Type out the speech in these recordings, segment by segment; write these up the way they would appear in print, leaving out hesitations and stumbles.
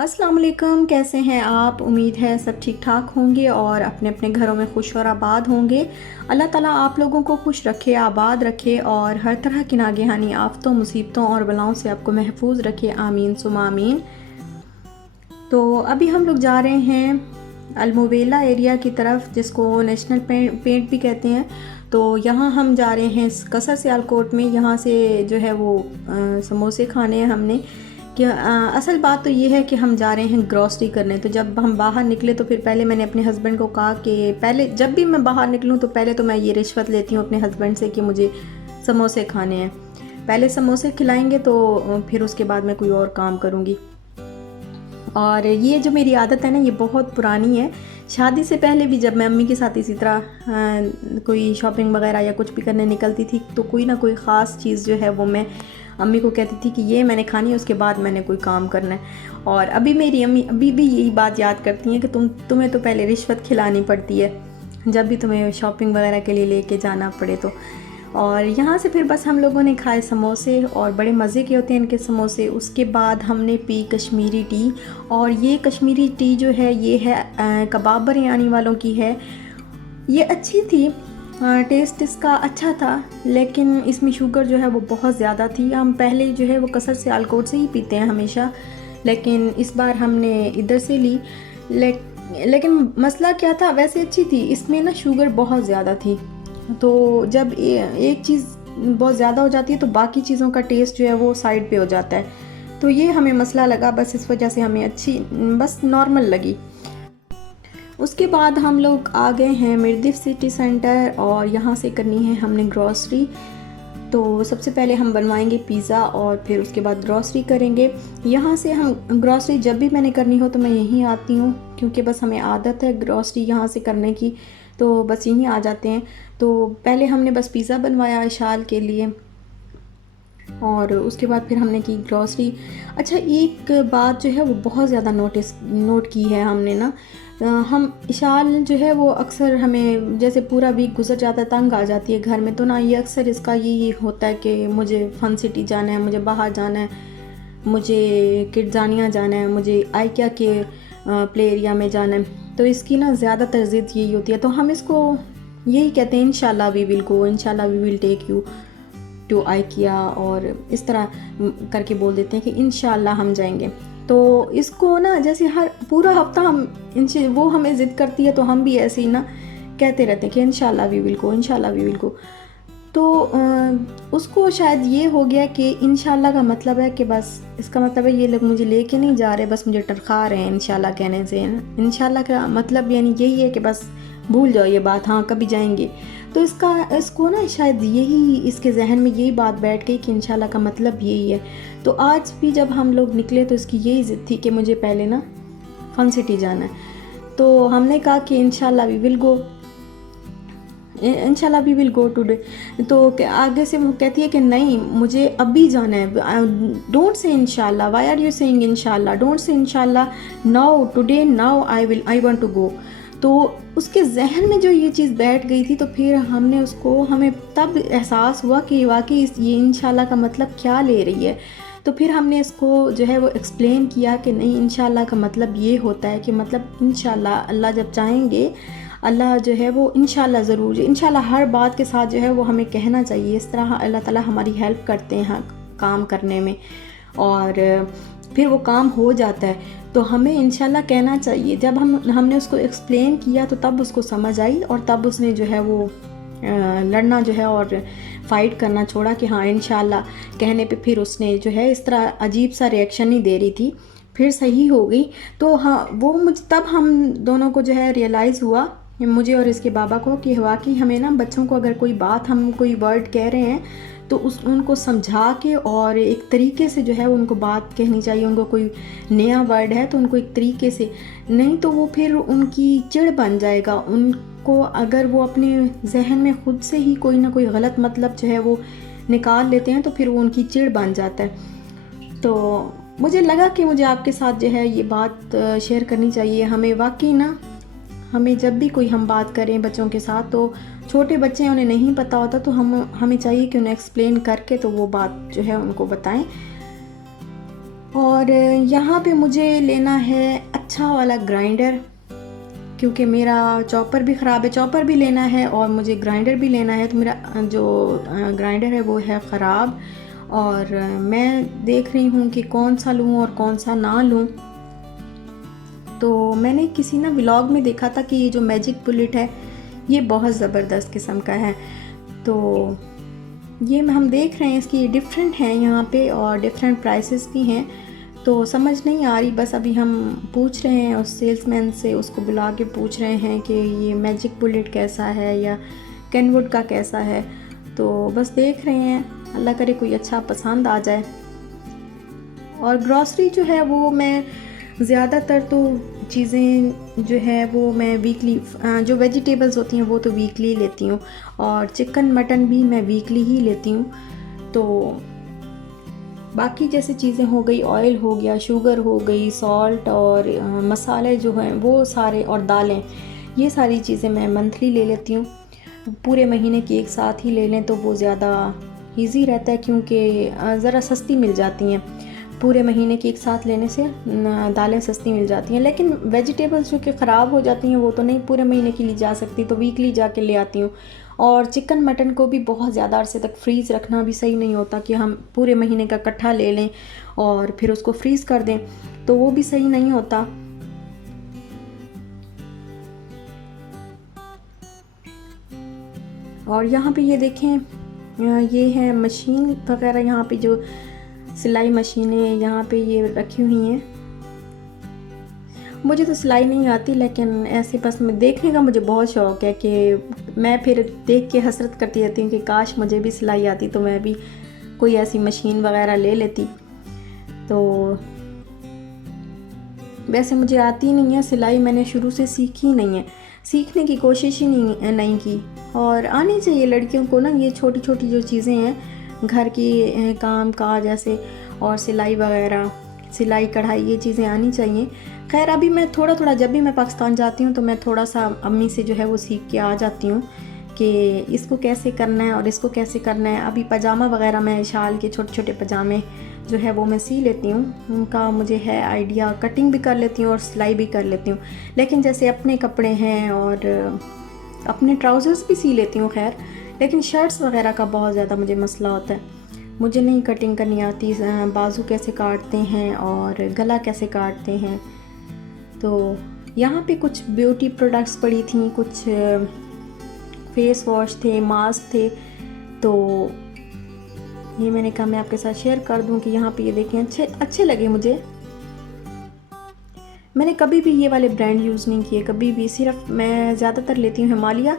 अस्सलाम वालेकुम, कैसे हैं आप। उम्मीद है सब ठीक ठाक होंगे और अपने अपने घरों में खुश और आबाद होंगे। अल्लाह ताला आप लोगों को खुश रखे, आबाद रखे और हर तरह की नागहानी आफतों, मुसीबतों और बलाओं से आपको महफूज रखे। आमीन सुमा आमीन। तो अभी हम लोग जा रहे हैं अलमुवेला एरिया की तरफ, जिसको नेशनल पेंट भी कहते हैं। तो यहाँ हम जा रहे हैं कसर सियालकोट में। यहाँ से जो है वो समोसे खाने हैं हमने। कि असल बात तो ये है कि हम जा रहे हैं ग्रॉसरी करने। तो जब हम बाहर निकले तो फिर पहले मैंने अपने हस्बैंड को कहा कि पहले जब भी मैं बाहर निकलूँ तो पहले तो मैं ये रिश्वत लेती हूँ अपने हस्बैंड से कि मुझे समोसे खाने हैं। पहले समोसे खिलाएंगे तो फिर उसके बाद मैं कोई और काम करूँगी। और ये जो मेरी आदत है ना, ये बहुत पुरानी है। शादी से पहले भी जब मैं अम्मी के साथ इसी तरह कोई शॉपिंग वगैरह या कुछ भी करने निकलती थी तो कोई ना कोई ख़ास चीज़ जो है वो मैं अम्मी को कहती थी कि ये मैंने खानी है, उसके बाद मैंने कोई काम करना है। और अभी मेरी अम्मी अभी भी यही बात याद करती हैं कि तुम्हें तो पहले रिश्वत खिलानी पड़ती है जब भी तुम्हें शॉपिंग वगैरह के लिए लेके जाना पड़े तो। और यहाँ से फिर बस हम लोगों ने खाए समोसे और बड़े मज़े के होते हैं इनके समोसे। उसके बाद हमने पी कश्मीरी टी। और ये कश्मीरी टी जो है ये है कबाब बिरयानी वालों की है। ये अच्छी थी, टेस्ट इसका अच्छा था, लेकिन इसमें शुगर जो है वो बहुत ज़्यादा थी। हम पहले जो है वो कसर सियालकोट से ही पीते हैं हमेशा, लेकिन इस बार हमने इधर से ली। लेकिन मसला क्या था, वैसे अच्छी थी, इसमें ना शुगर बहुत ज़्यादा थी। तो जब एक चीज़ बहुत ज़्यादा हो जाती है तो बाकी चीज़ों का टेस्ट जो है वो साइड पे हो जाता है। तो ये हमें मसला लगा, बस इस वजह से हमें अच्छी बस नॉर्मल लगी। उसके बाद हम लोग आ गए हैं मिर्दिफ सिटी सेंटर और यहाँ से करनी है हमने ग्रॉसरी। तो सबसे पहले हम बनवाएंगे पिज़्ज़ा और फिर उसके बाद ग्रॉसरी करेंगे। यहाँ से हम ग्रॉसरी जब भी मैंने करनी हो तो मैं यहीं आती हूँ, क्योंकि बस हमें आदत है ग्रॉसरी यहाँ से करने की, तो बस यहीं आ जाते हैं। तो पहले हमने बस पिज़्ज़ा बनवाया इशाल के लिए और उसके बाद फिर हमने की ग्रॉसरी। अच्छा, एक बात जो है वो बहुत ज़्यादा नोट की है हमने ना, हम इशाल जो है वो अक्सर हमें जैसे पूरा वीक गुजर जाता है, तंग आ जाती है घर में, तो ना ये अक्सर इसका ये होता है कि मुझे फन सिटी जाना है, मुझे बाहर जाना है, मुझे किड्ज़ानिया जाना है, मुझे आइकिया के प्ले एरिया में जाना है। तो इसकी ना ज़्यादातर ज़िद यही होती है। तो हम इसको यही कहते हैं इंशाल्लाह वी विल गो, इंशाल्लाह we will take you to IKEA, और इस तरह करके बोल देते हैं कि इंशाल्लाह हम जाएंगे। तो इसको ना जैसे हर पूरा हफ्ता हम इनसे वो हमें ज़िद करती है तो हम भी ऐसे ही ना कहते रहते हैं कि इंशाल्लाह वी विल गो, इंशाल्लाह वी विल गो। तो उसको शायद ये हो गया कि इंशाल्लाह का मतलब है कि बस इसका मतलब है ये लोग मुझे लेके नहीं जा रहे, बस मुझे टरखा रहे हैं इंशाल्लाह कहने से। इंशाल्लाह का मतलब यानी यही है कि बस भूल जाओ ये बात, हाँ कभी जाएंगे। तो इसको ना शायद यही इसके जहन में यही बात बैठ गई कि इंशाल्लाह का मतलब यही है। तो आज भी जब हम लोग निकले तो इसकी यही ज़िद थी कि मुझे पहले ना फन सिटी जाना है। तो हमने कहा कि इंशाल्लाह वी विल गो, इंशाल्लाह वी विल गो टुडे। तो आगे से वो कहती है कि नहीं मुझे अभी जाना है, डोंट से इंशाल्लाह, व्हाई आर यू सेइंग इंशाल्लाह, डोंट से इंशाल्लाह, now today now I want to go. तो उसके जहन में जो ये चीज़ बैठ गई थी, तो फिर हमें तब एहसास हुआ कि वाकई ये इंशाल्लाह का मतलब क्या ले रही है। तो फिर हमने इसको जो है वो एक्सप्लेन किया कि नहीं, इंशाल्लाह का मतलब ये होता है कि मतलब इंशाल्लाह अल्लाह जब चाहेंगे, अल्लाह जो है वो इंशाल्लाह ज़रूर, इंशाल्लाह हर बात के साथ जो है वो हमें कहना चाहिए। इस तरह अल्लाह ताला हमारी हेल्प करते हैं काम करने में और फिर वो काम हो जाता है। तो हमें इंशाल्लाह कहना चाहिए। जब हमने उसको एक्सप्लेन किया तो तब उसको समझ आई और तब उसने जो है वो लड़ना जो है और फ़ाइट करना छोड़ा कि हाँ इंशाल्लाह कहने पे फिर उसने जो है इस तरह अजीब सा रिएक्शन नहीं दे रही थी, फिर सही हो गई। तो हाँ वो तब हम दोनों को जो है रियलाइज़ हुआ, मुझे और इसके बाबा को, कि वाकई हमें ना बच्चों को अगर कोई बात, हम कोई वर्ड कह रहे हैं तो उनको समझा के और एक तरीके से जो है उनको बात कहनी चाहिए। उनको कोई नया वर्ड है तो उनको एक तरीके से, नहीं तो वो फिर उनकी चिढ़ बन जाएगा। उनको अगर वो अपने जहन में ख़ुद से ही कोई ना कोई गलत मतलब जो है वो निकाल लेते हैं तो फिर वो उनकी चिढ़ बन जाता है। तो मुझे लगा कि मुझे आपके साथ जो है ये बात शेयर करनी चाहिए। हमें वाकई ना, हमें जब भी कोई हम बात करें बच्चों के साथ, तो छोटे बच्चे हैं उन्हें नहीं पता होता, तो हमें चाहिए कि उन्हें एक्सप्लेन करके तो वो बात जो है उनको बताएं। और यहाँ पे मुझे लेना है अच्छा वाला ग्राइंडर, क्योंकि मेरा चॉपर भी ख़राब है, चॉपर भी लेना है और मुझे ग्राइंडर भी लेना है। तो मेरा जो ग्राइंडर है वो है ख़राब, और मैं देख रही हूँ कि कौन सा लूँ और कौन सा ना लूँ। तो मैंने किसी ना व्लॉग में देखा था कि ये जो मैजिक बुलेट है ये बहुत ज़बरदस्त किस्म का है। तो ये हम देख रहे हैं, इसकी डिफरेंट हैं यहाँ पे और डिफरेंट प्राइसेस भी हैं। तो समझ नहीं आ रही, बस अभी हम पूछ रहे हैं उस सेल्समैन से, उसको बुला के पूछ रहे हैं कि ये मैजिक बुलेट कैसा है या कैनवुड का कैसा है। तो बस देख रहे हैं, अल्लाह करे कोई अच्छा पसंद आ जाए। और ग्रॉसरी जो है वो मैं ज़्यादातर तो चीज़ें जो है वो मैं वीकली, जो वेजिटेबल्स होती हैं वो तो वीकली लेती हूँ, और चिकन मटन भी मैं वीकली ही लेती हूँ। तो बाकी जैसे चीज़ें हो गई, ऑयल हो गया, शुगर हो गई, सॉल्ट और मसाले जो हैं वो सारे, और दालें, ये सारी चीज़ें मैं मंथली ले लेती हूँ। पूरे महीने की एक साथ ही ले लें तो वो ज़्यादा ईजी रहता है, क्योंकि ज़रा सस्ती मिल जाती हैं। पूरे महीने की एक साथ लेने से दालें सस्ती मिल जाती हैं। लेकिन वेजिटेबल्स जो कि ख़राब हो जाती हैं वो तो नहीं पूरे महीने की ली जा सकती, तो वीकली जाके ले आती हूँ। और चिकन मटन को भी बहुत ज़्यादा अरसे तक फ्रीज़ रखना भी सही नहीं होता कि हम पूरे महीने का इकट्ठा ले लें और फिर उसको फ्रीज़ कर दें, तो वो भी सही नहीं होता। और यहाँ पे ये देखें, ये है मशीन वगैरह, यहाँ पे जो सिलाई मशीनें यहाँ पे ये रखी हुई हैं। मुझे तो सिलाई नहीं आती, लेकिन ऐसे बस मैं देखने का मुझे बहुत शौक़ है कि मैं फिर देख के हसरत करती रहती हूँ कि काश मुझे भी सिलाई आती तो मैं भी कोई ऐसी मशीन वगैरह ले लेती। तो वैसे मुझे आती नहीं है सिलाई, मैंने शुरू से सीखी नहीं है, सीखने की कोशिश ही नहीं की। और आनी चाहिए लड़कियों को ना, ये छोटी छोटी जो चीज़ें हैं घर की काम काज जैसे, और सिलाई वगैरह, सिलाई कढ़ाई, ये चीज़ें आनी चाहिए। खैर अभी मैं थोड़ा थोड़ा, जब भी मैं पाकिस्तान जाती हूँ तो मैं थोड़ा सा अम्मी से जो है वो सीख के आ जाती हूँ कि इसको कैसे करना है और इसको कैसे करना है। अभी पजामा वगैरह, मैं शाल के छोटे छोटे पजामे जो है वो मैं सी लेती हूँ, उनका मुझे है आइडिया, कटिंग भी कर लेती हूँ और सिलाई भी कर लेती हूँ। लेकिन जैसे अपने कपड़े हैं और अपने ट्राउज़र्स भी सी लेती हूँ खैर, लेकिन शर्ट्स वगैरह का बहुत ज़्यादा मुझे मसला होता है, मुझे नहीं कटिंग करनी आती, बाजू कैसे काटते हैं और गला कैसे काटते हैं। तो यहाँ पे कुछ ब्यूटी प्रोडक्ट्स पड़ी थी, कुछ फेस वॉश थे, मास्क थे, तो ये मैंने कहा मैं आपके साथ शेयर कर दूं कि यहाँ पे ये देखें, अच्छे लगे मुझे। मैंने कभी भी ये वाले ब्रांड यूज़ नहीं किए, कभी भी, सिर्फ मैं ज़्यादातर लेती हूँ हिमालय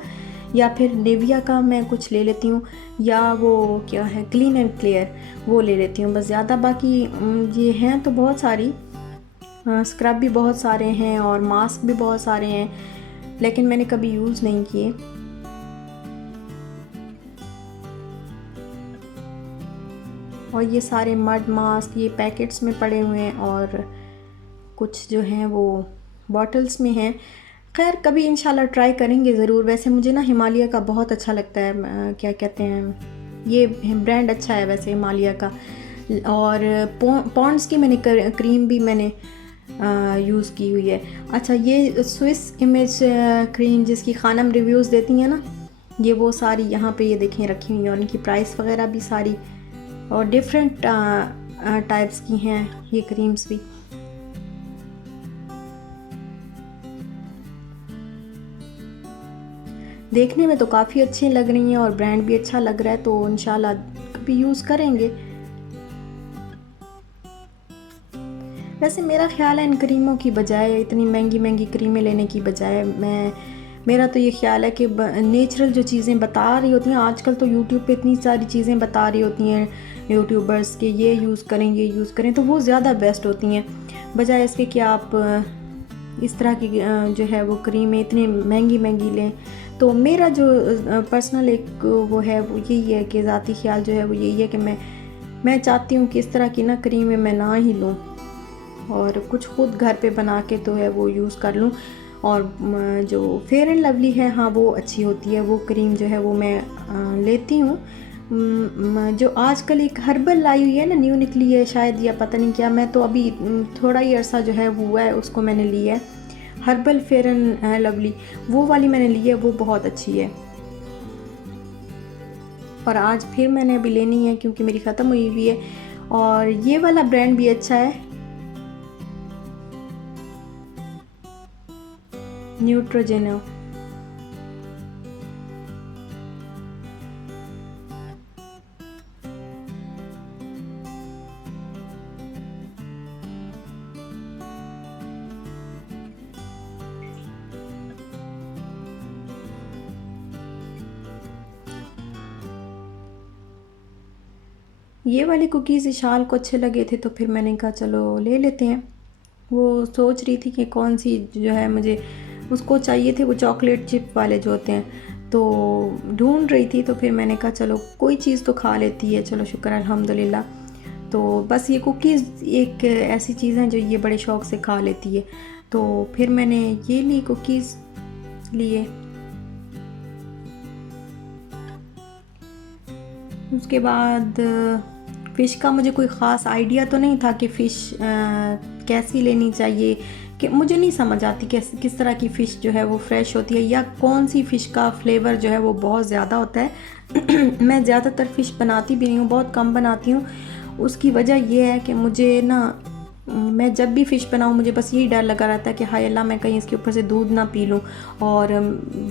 या फिर निविया का मैं कुछ ले लेती हूँ, या वो क्या है क्लीन एंड क्लियर, वो ले लेती हूँ बस ज़्यादा। बाकी ये हैं तो बहुत सारी, स्क्रब भी बहुत सारे हैं और मास्क भी बहुत सारे हैं, लेकिन मैंने कभी यूज़ नहीं किए। और ये सारे मड मास्क ये पैकेट्स में पड़े हुए हैं और कुछ जो हैं वो बॉटल्स में हैं। खैर कभी इंशाल्लाह ट्राई करेंगे ज़रूर। वैसे मुझे ना हिमालय का बहुत अच्छा लगता है, क्या कहते हैं, ये ब्रांड अच्छा है वैसे हिमालय का। और पॉन्ड्स की मैंने क्रीम भी मैंने यूज़ की हुई है। अच्छा, ये स्विस इमेज क्रीम जिसकी खानम रिव्यूज़ देती हैं ना, ये वो सारी यहाँ पे ये देखें रखी हुई हैं, और इनकी प्राइस वगैरह भी सारी और डिफरेंट टाइप्स की हैं ये क्रीम्स भी। देखने में तो काफ़ी अच्छी लग रही हैं और ब्रांड भी अच्छा लग रहा है, तो इंशाल्लाह कभी यूज़ करेंगे। वैसे मेरा ख्याल है इन क्रीमों की बजाय, इतनी महंगी महंगी क्रीमें लेने की बजाय, मेरा तो ये ख्याल है कि नेचुरल जो चीज़ें बता रही होती हैं, आजकल तो यूट्यूब पे इतनी सारी चीज़ें बता रही होती हैं यूट्यूबर्स के, ये यूज़ करें ये यूज़ करें, तो वो ज़्यादा बेस्ट होती हैं, बजाय इसके कि आप इस तरह की जो है वो क्रीमें इतनी महंगी महंगी लें। तो मेरा जो पर्सनल एक वो है वो यही है कि ज़ाती ख्याल जो है वो यही है कि मैं चाहती हूँ कि इस तरह की ना क्रीमें मैं ना ही लूँ और कुछ खुद घर पे बना के तो है वो यूज़ कर लूँ। और जो फेयर एंड लवली है, हाँ वो अच्छी होती है, वो क्रीम जो है वो मैं लेती हूँ, जो आजकल एक हर्बल आई हुई है ना, न्यू निकली है शायद, या पता नहीं क्या, मैं तो अभी थोड़ा ही अरसा जो है वो हुआ है उसको मैंने लिया है, हर्बल फेयर एंड लवली, वो वाली मैंने ली है, वो बहुत अच्छी है। और आज फिर मैंने अभी लेनी है क्योंकि मेरी ख़त्म हुई हुई है। और ये वाला ब्रांड भी अच्छा है, न्यूट्रोजेनो। ये वाले कुकीज़ इशाल को अच्छे लगे थे तो फिर मैंने कहा चलो ले लेते हैं। वो सोच रही थी कि कौन सी जो है, मुझे उसको चाहिए थे वो चॉकलेट चिप वाले जो होते हैं, तो ढूंढ रही थी, तो फिर मैंने कहा चलो कोई चीज़ तो खा लेती है, चलो शुक्र अल्हम्दुलिल्लाह। तो बस ये कुकीज़ एक ऐसी चीज़ है जो ये बड़े शौक़ से खा लेती है, तो फिर मैंने ये ली कुकीज़ लिए। उसके बाद फ़िश का मुझे कोई ख़ास आइडिया तो नहीं था कि फ़िश कैसी लेनी चाहिए, कि मुझे नहीं समझ आती किस तरह की फ़िश जो है वो फ्रेश होती है, या कौन सी फ़िश का फ्लेवर जो है वो बहुत ज़्यादा होता है। मैं ज़्यादातर फ़िश बनाती भी नहीं हूँ, बहुत कम बनाती हूँ। उसकी वजह ये है कि मुझे ना, मैं जब भी फ़िश बनाऊँ मुझे बस यही डर लगा रहता है कि हाय अल्लाह मैं कहीं इसके ऊपर से दूध ना पी लूँ, और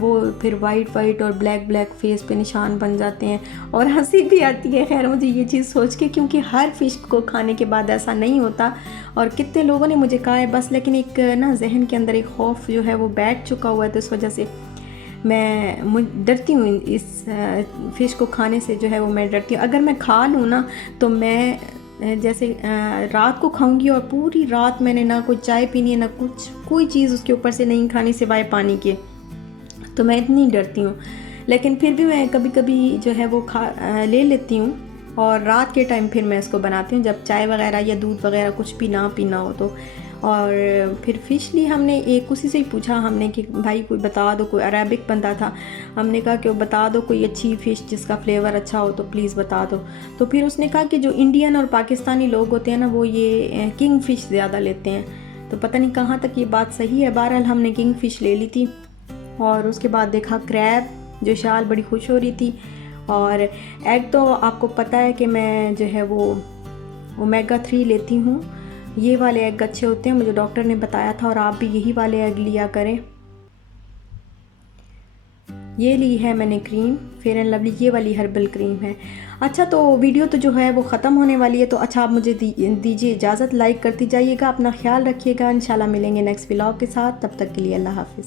वो फिर वाइट और ब्लैक फेस पे निशान बन जाते हैं और हंसी भी आती है। खैर मुझे ये चीज़ सोच के, क्योंकि हर फ़िश को खाने के बाद ऐसा नहीं होता, और कितने लोगों ने मुझे कहा है बस, लेकिन एक ना जहन के अंदर एक खौफ जो है वो बैठ चुका हुआ है, तो इस वजह से मैं डरती हूँ इस फ़िश को खाने से, जो है वो मैं डरती हूँ। अगर मैं खा लूँ ना तो मैं जैसे रात को खाऊंगी और पूरी रात मैंने ना कोई चाय पीनी है ना कुछ, कोई चीज़ उसके ऊपर से नहीं खानी सिवाय पानी के, तो मैं इतनी डरती हूँ। लेकिन फिर भी मैं कभी कभी जो है वो ले लेती हूँ, और रात के टाइम फिर मैं इसको बनाती हूँ जब चाय वगैरह या दूध वगैरह कुछ भी ना पीना हो तो। और फिर फ़िश ली हमने, एक उसी से ही पूछा हमने कि भाई कोई बता दो, कोई अरेबिक बंदा था, हमने कहा कि वो बता दो कोई अच्छी फ़िश जिसका फ्लेवर अच्छा हो तो प्लीज़ बता दो। तो फिर उसने कहा कि जो इंडियन और पाकिस्तानी लोग होते हैं ना वो ये किंग फ़िश ज़्यादा लेते हैं, तो पता नहीं कहाँ तक ये बात सही है। बहरहाल हमने किंग फ़िश ले ली थी, और उसके बाद देखा क्रैब, जो शाल बड़ी खुश हो रही थी। और एग तो आपको पता है कि मैं जो है वो ओमेगा 3 लेती हूँ, ये वाले एग अच्छे होते हैं, मुझे डॉक्टर ने बताया था, और आप भी यही वाले एग लिया करें। ये ली है मैंने क्रीम फेयर एंड लवली, ये वाली हर्बल क्रीम है। अच्छा तो वीडियो तो जो है वो ख़त्म होने वाली है, तो अच्छा आप मुझे दीजिए इजाज़त, लाइक करती जाइएगा, अपना ख्याल रखिएगा, इंशाल्लाह मिलेंगे नेक्स्ट व्लॉग के साथ, तब तक के लिए अल्लाह हाफ़िज़।